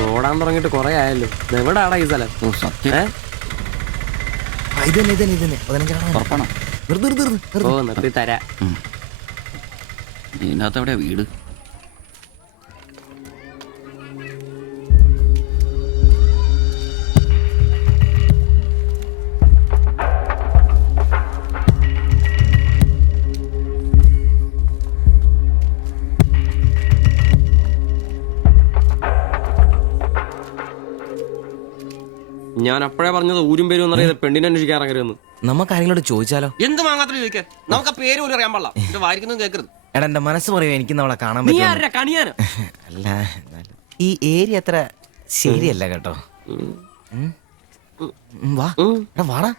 ഓടാൻ തുടങ്ങിയിട്ട് കൊറേ ആയല്ലോ. എവിടാടാ ഈ സ്ഥലം? ഓ നിർത്തി തരാ. ഇതിനകത്ത് എവിടെയാ വീട്? ഞാൻ അപ്പോഴേ പറഞ്ഞത് ഊരും പേരും എന്നറിയാതെ പെണ്ണിനെ അന്വേഷിക്കാൻ ഇറങ്ങരുതെന്ന്. നമുക്ക് ആരെങ്കിലോട് ചോദിച്ചാലോ? എന്ത് മാങ്ങാത്ര ചോദിക്കാൻ? നമുക്ക് ആ പേര് പോലും അറിയാൻ പാടില്ല. എന്റെ വായിക്കുന്നത് കേൾക്കരുത്. എടാ എന്റെ മനസ്സ് പറയും എനിക്ക് നമ്മളെ കാണാൻ നീ പറ്റും. ആരാ കണിയാനോ? അല്ല ഈ ഏരിയ അത്ര ശരിയല്ല കേട്ടോ. വാ എടാ വാടാ.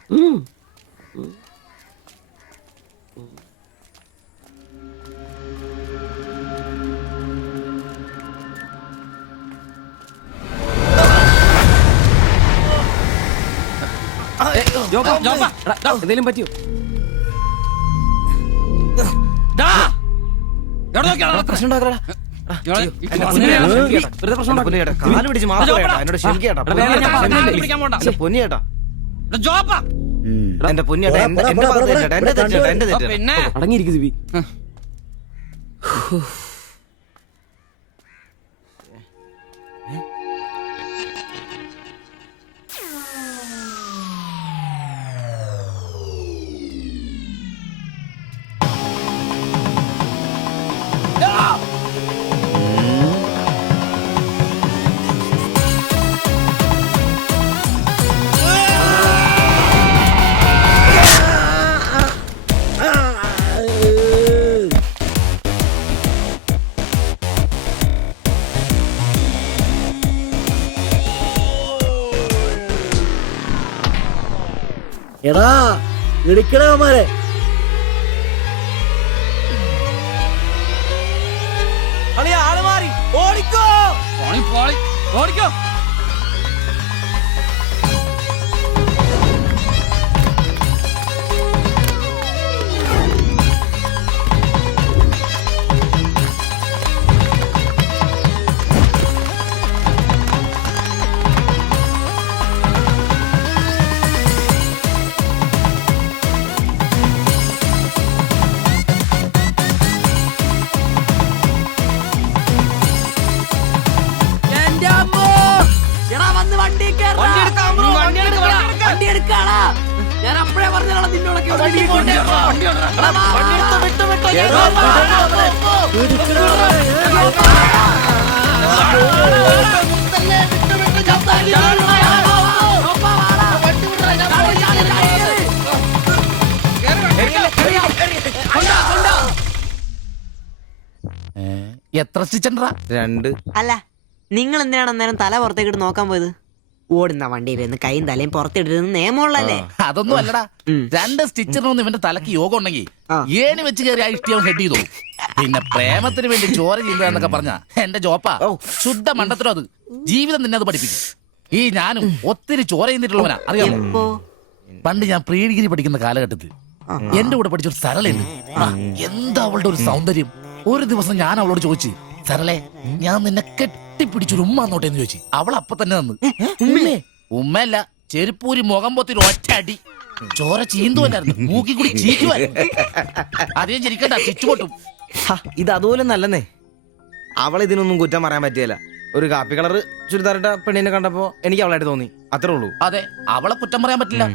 എന്തേലും പറ്റിയോ? പ്രശ്നം ഉണ്ടാക്കടാ. കാല് പിടിച്ച് മാത്രം എന്നോട് ക്ഷമിക്കേട്ടാ. പൊന്നിയേട്ടാ എന്റെ പൊന്നിയേട്ടാ. എന്റെ ഭാഗത്തേട്ടാ, എന്റെ തെറ്റേട്ടാ, എന്റെ തെറ്റേട്ടാ. അടങ്ങിയിരിക്കും ദിവി. എടാ ഇടിക്കണമാരെ ആള് മാറി ഓടിക്കോ. ഓടിക്കോ. ഞാൻ അപ്പഴേ പറഞ്ഞാണ് നിന്നോടൊക്കെ. എത്ര സ്റ്റിച്ചണ്ടാ? 2. അല്ല നിങ്ങൾ എന്തിനാണ് അന്നേരം തല പുറത്തേക്കിട്ട് നോക്കാൻ പോയത്? ഓടുന്ന വണ്ടിയിലിരുന്ന് കൈയും തലയും പുറത്തിട്ടിരുന്ന് നിയമമുള്ളല്ലേ? അതൊന്നും അല്ലടാ. 2 സ്റ്റിച്ചറിനൊന്നും ഇവന്റെ തലക്ക് യോഗം ഉണ്ടെങ്കിൽ ഏണി വെച്ച് കയറി ആ ഇഷ്ടിയം ഹെഡ് ചെയ്തോ. പിന്നെ പ്രേമത്തിന് വേണ്ടി ചോര ചെയ്യുന്നതെന്നൊക്കെ പറഞ്ഞ എന്റെ ജോപ്പാ ശുദ്ധ മണ്ടത്തരം. അത് ജീവിതം നിന്നെ അത് പഠിപ്പിക്കും. ഈ ഞാനും ഒത്തിരി ചോര ചെയ്യുന്നിട്ടുള്ളവനാ, അറിയാമോ? പണ്ട് ഞാൻ പ്രീ ഡിഗ്രി പഠിക്കുന്ന കാലഘട്ടത്തിൽ എന്റെ കൂടെ പഠിച്ചൊരു സരളയുണ്ട്. എന്താ അവളുടെ ഒരു സൗന്ദര്യം. ഒരു ദിവസം ഞാൻ അവളോട് ചോദിച്ചു, സരളെ ഞാൻ നിന്നെ കെട്ടിപ്പിടിച്ചൊരു ഉമ്മ നോട്ടേന്ന് ചോദിച്ചു. അവൾ അപ്പൊ തന്നെ തന്നു. ഉമ്മയല്ല, ചെരുപ്പൂരി മുഖം പൊത്തി ഒറ്റ അടി. ചോര ചീന്തുവല്ലായിരുന്നു, മൂക്കി കൂടി ചീറ്റുവായിരുന്നു. അധികം ചിരിക്കണ്ട, ചിച്ചു പൊട്ടും. ഇത് അതുപോലെ നല്ലെന്നേ. അവളിതിനൊന്നും കുറ്റം പറയാൻ പറ്റിയല്ല. ഒരു കാപ്പി കളർ ചുരിദാറിട്ട പെണ്ണിനെ കണ്ടപ്പോ എനിക്ക് അവളായിട്ട് തോന്നി, അത്രേ ഉള്ളൂ. അതെ, അവളെ കുറ്റം പറയാൻ പറ്റില്ല.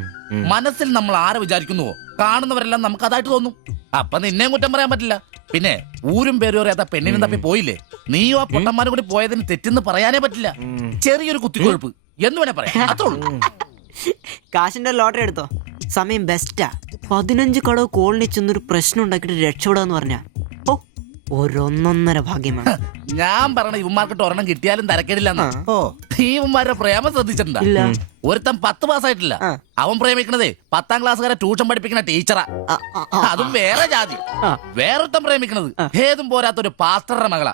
മനസ്സിൽ നമ്മൾ ആരെ വിചാരിക്കുന്നുവോ കാണുന്നവരെല്ലാം നമുക്ക് അതായിട്ട് തോന്നും. അപ്പൊ നിന്നെയും കുറ്റം പറയാൻ പറ്റില്ല. പിന്നെ ഊരും പേരും അറിയാത്ത പെണ്ണിനും തപ്പി പോയില്ലേ, നീയോ ആ പൊട്ടന്മാരും കൂടി പോയതിന് തെറ്റെന്ന് പറയാനേ പറ്റില്ല. ചെറിയൊരു കുത്തിക്കൊഴുപ്പ് എന്ന് വേണേ പറയാം, അത്രേ ഉള്ളൂ. കാശിന്റെ ലോട്ടറി എടുത്തോ, സമയം ബെസ്റ്റാ. 15 കടവ് കോളിനി ചെന്നൊരു പ്രശ്നം ഉണ്ടാക്കിട്ട് രക്ഷപ്പെടാന്ന് പറഞ്ഞാ ഒരൊന്നൊന്നര ഭാഗ്യമാണ്. ഞാൻ പറഞ്ഞ ഇവന്മാർക്കിട്ട് ഒരെണ്ണം കിട്ടിയാലും തരക്കേടില്ലെന്ന്. ഈ ഇവന്മാരുടെ പ്രേമം ശ്രദ്ധിച്ചിട്ടുണ്ടാ? ഒരുത്തൻ 10 പാസ്സായിട്ടില്ല, അവൻ പ്രേമിക്കണതേ 10ാം ക്ലാസ്സുകാരെ ട്യൂഷൻ പഠിപ്പിക്കുന്ന ടീച്ചറാ. അതും വേറെ ജാതി. വേറൊരുത്തൻ പ്രേമിക്കണത് ഏതും പോരാത്തൊരു പാസ്റ്ററുടെ മകളാ.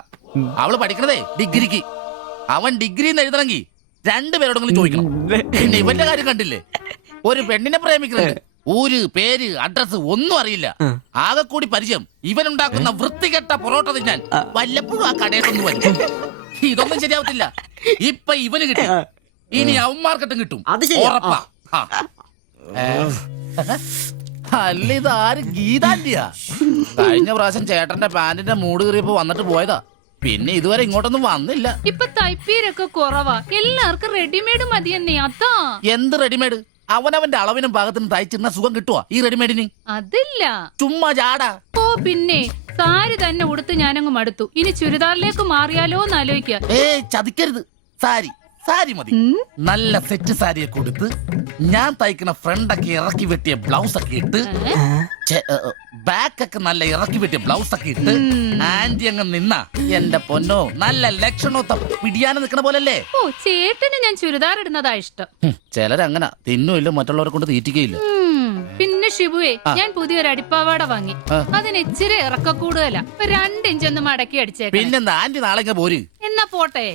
അവള് പഠിക്കണതേ ഡിഗ്രിക്ക്. അവൻ ഡിഗ്രി എഴുതണമെങ്കിൽ 2 പേരോടെങ്കിലും ചോദിക്കണം. പിന്നെ ഇവന്റെ കാര്യം കണ്ടില്ലേ, ഒരു പെണ്ണിനെ പ്രേമിക്കുന്നത് ഊര് പേര് അഡ്രസ് ഒന്നും അറിയില്ല. ആകെ കൂടി പരിചയം ഇവനുണ്ടാക്കുന്ന വൃത്തികെട്ട പൊറോട്ട തിന്നാൻ വല്ലപ്പോഴും ആ കടയിലൊന്നും വരും. ഇതൊന്നും ശരിയാവത്തില്ല. ഇപ്പൊ ഇവന് കിട്ടി, ഇനി അവന്മാർക്കിട്ടും കിട്ടും. അത് ശരിയാ. ഉറപ്പാ. ആ. അല്ല ഇത് ആര് ഗീതാന്റിയാ? കഴിഞ്ഞ പ്രാവശ്യം ചേട്ടന്റെ പാന്റിന്റെ മൂട് കയറിയപ്പോ വന്നിട്ട് പോയതാ, പിന്നെ ഇതുവരെ ഇങ്ങോട്ടൊന്നും വന്നില്ല. ഇപ്പൊ തയ്പ്പീരൊക്കെ കുറവാ, എല്ലാവർക്കും റെഡിമെയ്ഡ് മതിയെന്നേ. അതാ. എന്ത് റെഡിമെയ്ഡ്? അവനവന്റെ അളവിനും പാകത്തിനും തയ്ച്ചിരുന്ന സുഖം കിട്ടുവാ ഈ റെഡിമെയ്ഡിന്? അതില്ല. ചുമ്മാ ജാടാ. ഓ പിന്നെ സാരി തന്നെ ഉടുത്ത് ഞാനങ്ങ് മടുത്തു. ഇനി ചുരിദാറിലേക്ക് മാറിയാലോ എന്ന് ആലോചിക്കുക. ചതിക്കരുത്. സാരി സാരി മതി. നല്ല സെറ്റ് സാരിയെ കൊടുത്ത് ഞാൻ തയ്ക്കുന്ന ഫ്രണ്ടൊക്കെ ഇറക്കി വെട്ടിയ ബ്ലൗസ് ഒക്കെ ഇട്ട്, ബാക്ക് ഒക്കെ നല്ല ഇറക്കി വെട്ടിയ ബ്ലൗസ് ഒക്കെ ഇട്ട് ആന്റി അങ്ങ് നിന്ന എന്റെ പൊന്നോ നല്ല ലക്ഷണോ പിടിയാനെ നിക്കണ പോലല്ലേ. ഓ ചേട്ടന് ഞാൻ ചുരിദാർ ഇടുന്നതാ ഇഷ്ടം. ചിലരങ്ങനെ തിന്നുമില്ല, മറ്റുള്ളവരെ കൊണ്ട് തീറ്റിക്കയില്ല. പിന്നെ ഷിബുവേ, ഞാൻ പുതിയൊരു അടിപ്പാവാട വാങ്ങി. അതിന് ഇച്ചിരി ഇറക്ക കൂടുതലാ. 2 ഇഞ്ച് ഒന്ന് മടക്കി അടിച്ചേക്കാം. പിന്നെന്താ ആന്റി നാളെ ഇങ്ങ് പോര്. എന്നാ പോട്ടെ.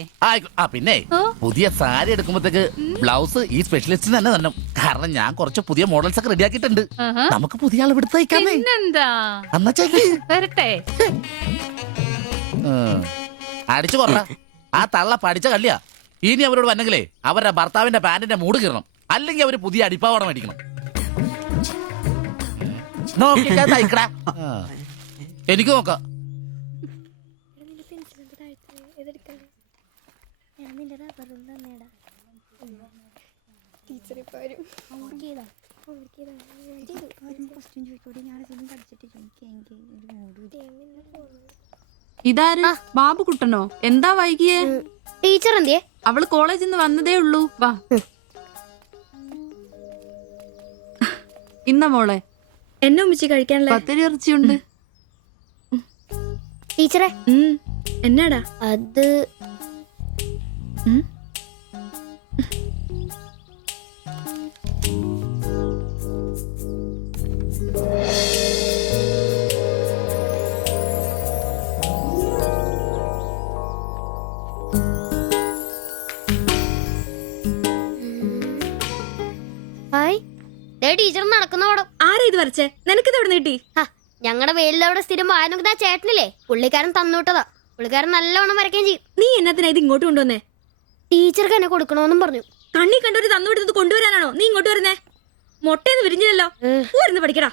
പിന്നെ പുതിയ സാരി എടുക്കുമ്പോഴത്തേക്ക് ബ്ലൗസ് ഈ സ്പെഷ്യലിസ്റ്റിന് തന്നെ തന്നെ. കാരണം ഞാൻ കുറച്ച് പുതിയ മോഡൽസ് ഒക്കെ റെഡിയാക്കിയിട്ടുണ്ട്. നമുക്ക് പുതിയ ആൾ എടുത്ത് തയ്ക്കാമേ. പിന്നെന്താ, എന്നാ ചേച്ചി വരട്ടെ. അടിച്ചു കൊറ. ആ തള്ള പഠിച്ച കല്യാ. ഇനി അവരോട് വന്നെങ്കിലേ അവരുടെ ഭർത്താവിന്റെ പാന്റിന്റെ മൂട് കീറണം, അല്ലെങ്കിൽ അവര് പുതിയ അടിപ്പാവട മേടിക്കണം. നോക്കിക്കാ തയ്ക്കടാ. എനിക്ക് നോക്കാം. ഇതാര്? ബാബുക്കുട്ടനോ? എന്താ വൈകിയേ? ടീച്ചർ എന്തിയെ? അവള് കോളേജിൽ നിന്ന് വന്നതേ ഉള്ളൂ. വാ ഇന്ന മോളെ എന്നെ ഉമ്മിച്ച് കഴിക്കാനുള്ള പത്തിരി ഇറച്ചിയുണ്ട്. ടീച്ചറെ എന്നാടാ അത്? ടീച്ചർ നടക്കുന്ന പടം ആരാ ഇത് വരച്ചേ? നിനക്കിത് എവിടെ നീട്ടി? ഞങ്ങളുടെ വെയിലിൽ അവിടെ സ്ഥിരം വായനോക്കുന്ന ചേട്ടനില്ലേ, പുള്ളിക്കാരൻ തന്നുവിട്ടതാ. പുള്ളിക്കാരൻ നല്ലവണ്ണം വരയ്ക്കുകയും ചെയ്യും. നീ എന്നത്തിനാ ഇത് ഇങ്ങോട്ട് കൊണ്ടുവന്നേ? ടീച്ചർക്ക് എന്നെ കൊടുക്കണമെന്നും പറഞ്ഞു. കണ്ണി കണ്ടൊരു തന്നുവിടുന്നത് കൊണ്ടുവരാനാണോ നീ ഇങ്ങോട്ട് വരുന്നേ? മുട്ടയൊന്നും വിരിഞ്ഞില്ലല്ലോ. പോരുന്ന് പഠിക്കടാ.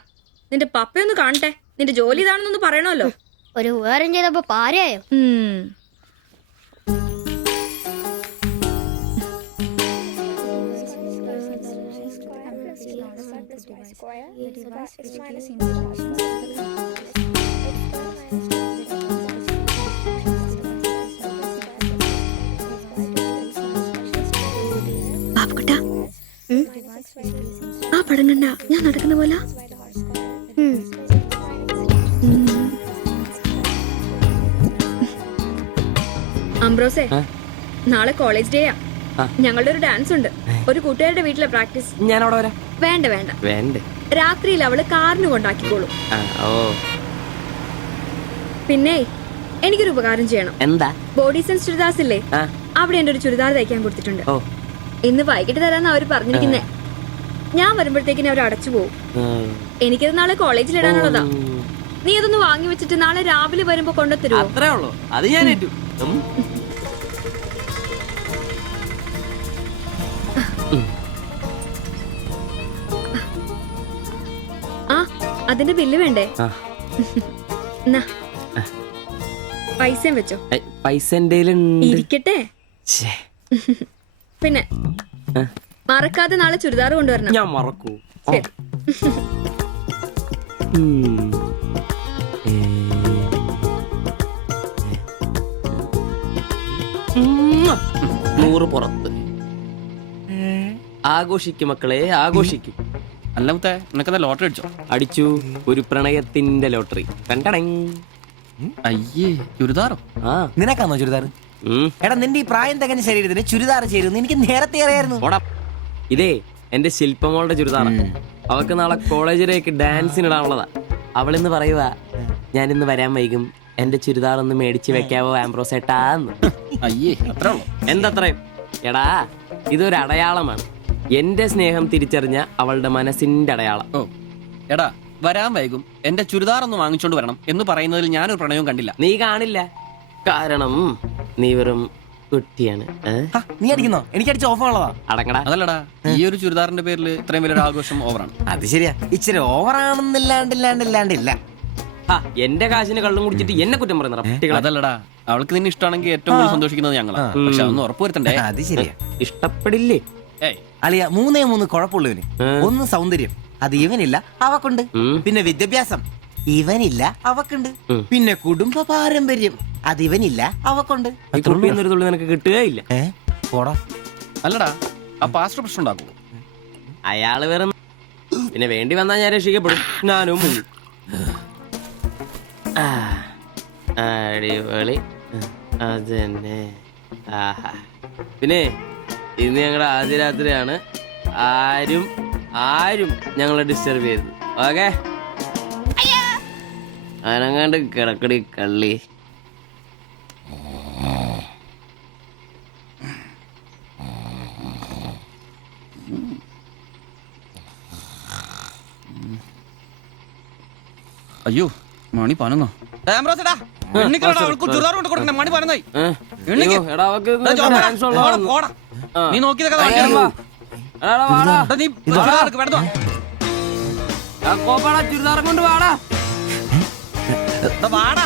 നിന്റെ പപ്പയൊന്ന് കാണട്ടെ. നിന്റെ ജോലി ഇതാണെന്നൊന്ന് പറയണമല്ലോ. ഒരു ഉപകാരം ചെയ്തപ്പോ പാരയായോ? ബാബുക്കുട്ടാ, ആ പടം കണ്ട ഞാൻ നടക്കുന്ന പോലെ? അംബ്രോസേ, നാളെ കോളേജ് ഡേയാ. ഞങ്ങളുടെ ഒരു ഡാൻസ് ഉണ്ട്. ഒരു കൂട്ടുകാരുടെ വീട്ടിലെ പ്രാക്ടീസ്. ഞാൻ അവിടെ വരാം. വേണ്ട വേണ്ട വേണ്ടേ? രാത്രിയിൽ അവള് കാറിന് കൊണ്ടാക്കിക്കോളും. പിന്നെ എനിക്കൊരു ഉപകാരം ചെയ്യണം. എന്താ? ബോഡി സെൻസ് ചുരിദാർസ് ഇല്ലേ, അവിടെ എന്റെ ഒരു ചുരിദാർ തയ്ക്കാൻ കൊടുത്തിട്ടുണ്ട്. ഇന്ന് വൈകിട്ട് തരാന്ന് അവര് പറഞ്ഞിരിക്കുന്നേ. ഞാൻ വരുമ്പോഴത്തേക്കിന് അവർ അടച്ചു പോകും. എനിക്കത് നാളെ കോളേജിൽ ഇടാനുള്ളതാ. നീ അതൊന്ന് വാങ്ങി വെച്ചിട്ട് നാളെ രാവിലെ വരുമ്പോ കൊണ്ടുത്തരുമോ? അത്രേ ഉള്ളൂ. അത് ഞാൻ ഏറ്റു. ആ അതിന്റെ ബില്ല് വേണ്ടേ? പൈസയും വെച്ചോ. പൈസ ഇരിക്കട്ടെ. പിന്നെ മറക്കാതെ നാളെ ചുരിദാർ കൊണ്ടുവരണം. ഞാൻ മറക്കൂ. ശരി. നൂറ് പുറത്ത്. ആഘോഷിക്കും മക്കളെ, ആഘോഷിക്കും. അല്ല മുത്തേ, നിനക്കെന്താ ലോട്ടറി അടിച്ചോ? അടിച്ചു. ഒരു പ്രണയത്തിന്റെ ലോട്ടറി. അയ്യേ, ചുരിദാറോ? നിനക്കാന്നോ ചുരിദാർ? എടാ നിന്റെ ഈ പ്രായം തികഞ്ഞ ശരീരത്തിന് ചുരിദാർ ചേരുന്നു എനിക്ക് നേരത്തെ അറിയായിരുന്നു. ഇതേ എന്റെ ശില്പമോളുടെ ചുരിദാറാണ്. അവൾക്ക് നാളെ കോളേജിലേക്ക് ഡാൻസിനിടാനുള്ളതാ. അവളിന്ന് പറയുക, ഞാനിന്ന് വരാൻ വൈകും, എന്റെ ചുരിദാർ ഒന്ന് മേടിച്ച് വെക്കാവോ ആംബ്രോസേട്ടാന്ന്. അയ്യേ, അത്രേ ഉള്ളൂ. എന്തത്രയും? എടാ ഇതൊരു അടയാളമാണ്. എന്റെ സ്നേഹം തിരിച്ചറിഞ്ഞ അവളുടെ മനസ്സിന്റെ അടയാളം. ഓ എടാ, വരാൻ വൈകും, എന്റെ ചുരിദാർ ഒന്ന് വാങ്ങിച്ചോണ്ട് വരണം എന്ന് പറയുന്നതിൽ ഞാനൊരു പ്രണയവും കണ്ടില്ല. നീ കാണില്ല. കാരണം നീ വെറും കുട്ടിയാണ് നീ അടിക്കുന്നോ? എനിക്ക് അടിച്ച ഓഫാണുള്ളതാ. അടങ്ങടാ. അതല്ലടാ, ഈ ഒരു ചുരിദാറിന്റെ പേരിൽ ഇത്രയും വലിയൊരു ആഘോഷം ഓവറാണ്. അത് ശരിയാ, ഇച്ചിരി ഓവറാണെന്നില്ലാണ്ടില്ല. എന്റെ കാശിന് കള്ളും കുടിച്ചിട്ട് എന്നെ കുറ്റം പറയുന്ന കുട്ടികളെ. അതല്ലടാ, അവൾക്ക് നിന്നെ ഇഷ്ടമാണെങ്കിൽ ഏറ്റവും കൂടുതൽ സന്തോഷിക്കുന്നത് ഞങ്ങളാ. പക്ഷെ അതൊന്നും ഉറപ്പുവരുത്തണ്ടേ. അത് ശരിയാ. ഇഷ്ടപ്പെടില്ലേ? ഏയ്, അളിയ 3 കുഴപ്പമുള്ളവന്. ഒന്ന് സൗന്ദര്യം, അത് ഇവനില്ല അവക്കുണ്ട്. പിന്നെ വിദ്യാഭ്യാസം, ഇവനില്ല അവക്കുണ്ട്. പിന്നെ കുടുംബ പാരമ്പര്യം, അത് ഇവനില്ല അവക്കുണ്ട്. ഈ കുപ്പിന്ന് ഒരു തുള്ളി നിനക്ക് കിട്ടുകയില്ല. പോടാ. അല്ലടാ, ആ പാസ്റ്റർ പ്രശ്നം ഉണ്ടാക്കുമോ? അയാള് വേറെ പിന്നെ വേണ്ടി വന്നാ ഞാൻ രക്ഷിക്കപ്പെടും. ഞാനും മുങ്ങും. അടിപൊളി. അതന്നെ. ആഹാ. പിന്നെ ഇന്ന് ഞങ്ങളുടെ ആദ്യ രാത്രിയാണ്. ആരും ഞങ്ങളെ ഡിസ്റ്റർബ് ചെയ്തു. ഓക്കെ, അനങ്ങാണ്ട് കിടക്കടി കള്ളി. അയ്യോ, മണി 11. മണി 11. എടാ, അവക്ക് ഡാൻസ് ഉള്ളതാണ്. നീ നോക്കി കോപ്പാടാ, ചുരിദാറും കൊണ്ട് വാടാ. വാടാ.